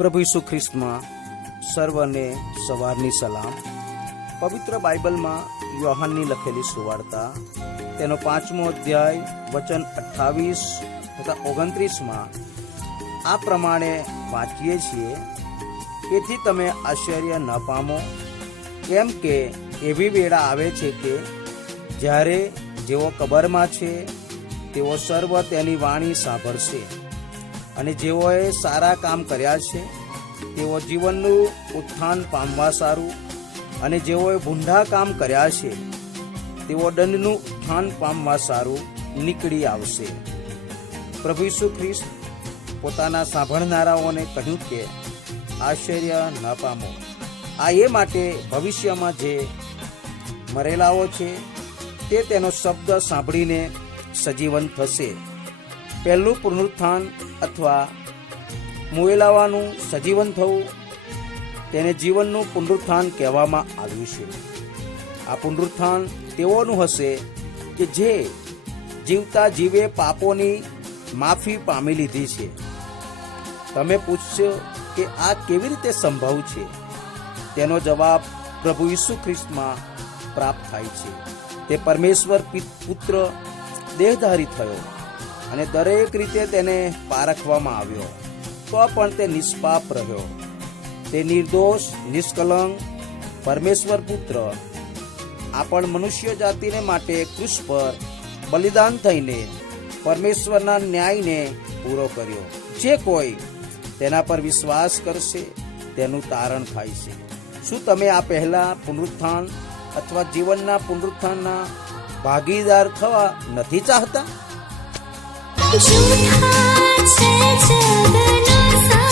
પ્રભુ ઈસુ ખ્રિસ્તમાં સર્વને સવારની સલામ. પવિત્ર બાઇબલમાં યોહાનની લખેલી સુવાર્તા, તેનો પાંચમો અધ્યાય, વચન અઠ્ઠાવીસ તથા ઓગણત્રીસમાં આ પ્રમાણે વાંચીએ છીએ, તેથી તમે આશ્ચર્ય ન પામો, કેમ કે એવી વેળા આવે છે કે જ્યારે જેઓ કબરમાં છે, તેઓ સર્વ તેની વાણી સાંભળશે. અને જેઓએ સારા કામ કર્યા છે, તેઓ જીવનનું ઉત્થાન પામવા સારું અને જેઓએ ભૂંડા કામ કર્યા છે, તેઓ દંડનું ઉત્થાન પામવા સારું નીકળી આવશે. પ્રભુ ઈસુ ખ્રિસ્ત પોતાના સાંભળનારાઓને કહ્યું કે, આશ્ચર્ય ન પામો. આ એ માટે ભવિષ્યમાં જે મરેલાઓ છે, તે તેનો શબ્દ સાંભળીને સજીવન થશે. પહેલું પુનરુત્થાન અથવા મુએલાવાનું સજીવન થવું, તેને જીવનનું પુનરુત્થાન કહેવામાં આવ્યું છે. આ પુનરુત્થાન તેઓનું હશે કે જે જીવતા જીવે પાપોની માફી પામી લીધી છે. તમે પૂછશો કે આ કેવી રીતે સંભવ છે? તેનો જવાબ પ્રભુ ઈસુ ખ્રિસ્તમાં પ્રાપ્ત થાય છે. તે પરમેશ્વર પુત્ર દેહધારી થયો. અને દરેક રીતે તેને પારખવામાં આવ્યો. તો પણ તે નિષ્પાપ રહ્યો. તે નિર્દોષ, નિષ્કલંક, પરમેશ્વર પુત્ર, આપણ મનુષ્ય જાતિને માટે ક્રુસ પર બલિદાન થઈને પરમેશ્વરના ન્યાયને પૂરો કર્યો. જે કોઈ તેના પર વિશ્વાસ કરશે, તેનું તારણ થાય છે. શું તમે આ પહેલા પુનરુત્થાન અથવા જીવનના પુનરુત્થાનના ભાગીદાર થવા નથી ચાહતા? જુઠા છે જગનો સા